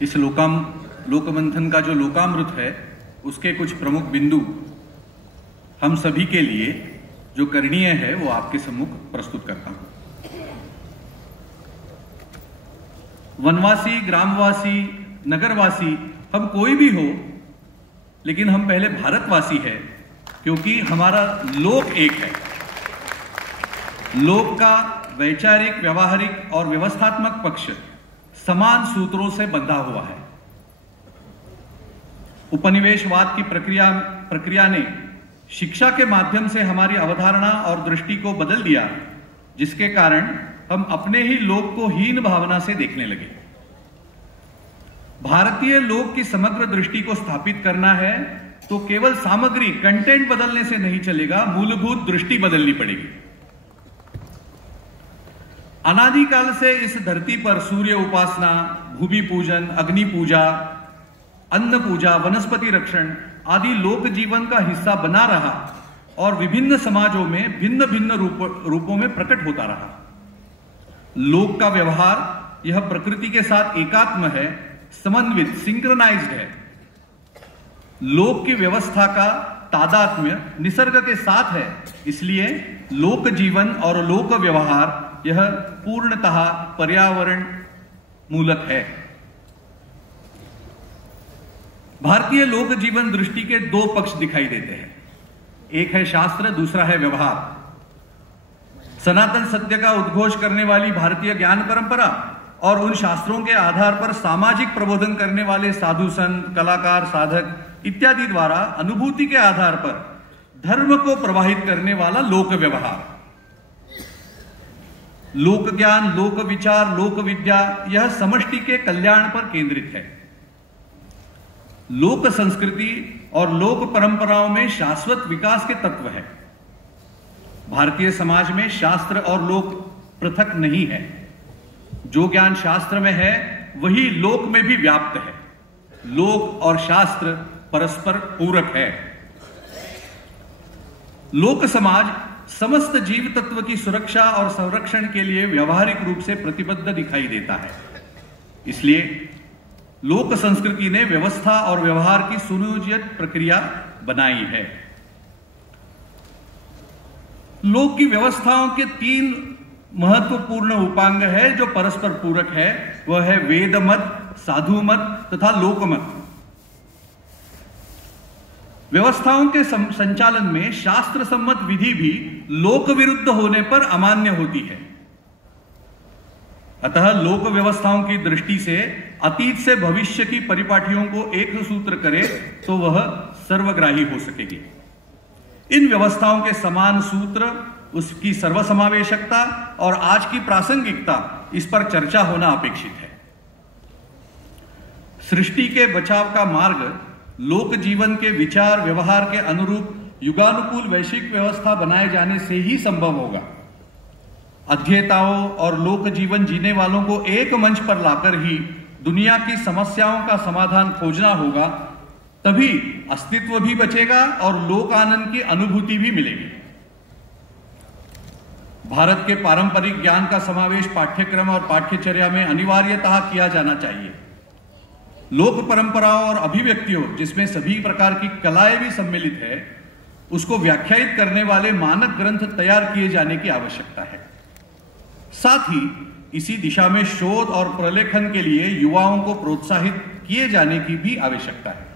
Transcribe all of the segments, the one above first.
इस लोकमंथन का जो लोकामृत है उसके कुछ प्रमुख बिंदु हम सभी के लिए जो करणीय है वो आपके सम्मुख प्रस्तुत करता हूं। वनवासी, ग्रामवासी, नगरवासी, हम कोई भी हो, लेकिन हम पहले भारतवासी है, क्योंकि हमारा लोक एक है। लोक का वैचारिक, व्यवहारिक और व्यवस्थात्मक पक्ष समान सूत्रों से बंधा हुआ है। उपनिवेशवाद की प्रक्रिया ने शिक्षा के माध्यम से हमारी अवधारणा और दृष्टि को बदल दिया, जिसके कारण हम अपने ही लोक को हीन भावना से देखने लगे। भारतीय लोक की समग्र दृष्टि को स्थापित करना है तो केवल सामग्री, कंटेंट बदलने से नहीं चलेगा, मूलभूत दृष्टि बदलनी पड़ेगी। अनादिकाल से इस धरती पर सूर्य उपासना, भूमि पूजन, अग्नि पूजा, अन्न पूजा, वनस्पति रक्षण आदि लोक जीवन का हिस्सा बना रहा और विभिन्न समाजों में भिन्न भिन्न रूपों में प्रकट होता रहा। लोक का व्यवहार यह प्रकृति के साथ एकात्म है, समन्वित, सिंक्रोनाइज्ड है। लोक की व्यवस्था का तादात्म्य निसर्ग के साथ है, इसलिए लोक जीवन और लोक व्यवहार यह पूर्णतः पर्यावरण मूलक है। भारतीय लोक जीवन दृष्टि के दो पक्ष दिखाई देते हैं, एक है शास्त्र, दूसरा है व्यवहार। सनातन सत्य का उद्घोष करने वाली भारतीय ज्ञान परंपरा और उन शास्त्रों के आधार पर सामाजिक प्रबोधन करने वाले साधु संत, कलाकार, साधक इत्यादि द्वारा अनुभूति के आधार पर धर्म को प्रवाहित करने वाला लोक व्यवहार। लोक ज्ञान, लोक विचार, लोक विद्या यह समष्टि के कल्याण पर केंद्रित है। लोक संस्कृति और लोक परंपराओं में शाश्वत विकास के तत्व है। भारतीय समाज में शास्त्र और लोक पृथक नहीं है। जो ज्ञान शास्त्र में है वही लोक में भी व्याप्त है। लोक और शास्त्र परस्पर पूरक है। लोक समाज समस्त जीव तत्व की सुरक्षा और संरक्षण के लिए व्यवहारिक रूप से प्रतिबद्ध दिखाई देता है। इसलिए लोक संस्कृति ने व्यवस्था और व्यवहार की सुनियोजित प्रक्रिया बनाई है। लोक की व्यवस्थाओं के तीन महत्वपूर्ण उपांग है जो परस्पर पूरक है। वह है वेद मत, साधु मत तथा लोकमत। व्यवस्थाओं के संचालन में शास्त्र सम्मत विधि भी लोक विरुद्ध होने पर अमान्य होती है। अतः लोक व्यवस्थाओं की दृष्टि से अतीत से भविष्य की परिपाटियों को एक सूत्र करे तो वह सर्वग्राही हो सकेगी। इन व्यवस्थाओं के समान सूत्र, उसकी सर्वसमावेशकता और आज की प्रासंगिकता, इस पर चर्चा होना अपेक्षित है। सृष्टि के बचाव का मार्ग लोक जीवन के विचार व्यवहार के अनुरूप युगानुकूल वैश्विक व्यवस्था बनाए जाने से ही संभव होगा। अध्येताओं और लोक जीवन जीने वालों को एक मंच पर लाकर ही दुनिया की समस्याओं का समाधान खोजना होगा, तभी अस्तित्व भी बचेगा और लोक आनंद की अनुभूति भी मिलेगी। भारत के पारंपरिक ज्ञान का समावेश पाठ्यक्रम और पाठ्यचर्या में अनिवार्यतः किया जाना चाहिए। लोक परंपराओं और अभिव्यक्तियों, जिसमें सभी प्रकार की कलाएं भी सम्मिलित है, उसको व्याख्यायित करने वाले मानक ग्रंथ तैयार किए जाने की आवश्यकता है। साथ ही इसी दिशा में शोध और प्रलेखन के लिए युवाओं को प्रोत्साहित किए जाने की भी आवश्यकता है।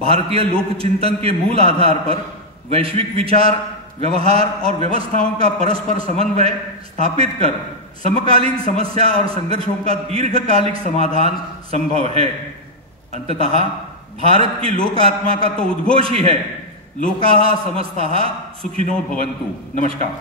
भारतीय लोक चिंतन के मूल आधार पर वैश्विक विचार, व्यवहार और व्यवस्थाओं का परस्पर समन्वय स्थापित कर समकालीन समस्या और संघर्षों का दीर्घकालिक समाधान संभव है। अंततः भारत की लोक आत्मा का तो उद्घोष ही है, लोकाः समस्ताः सुखिनो भवन्तु। नमस्कार।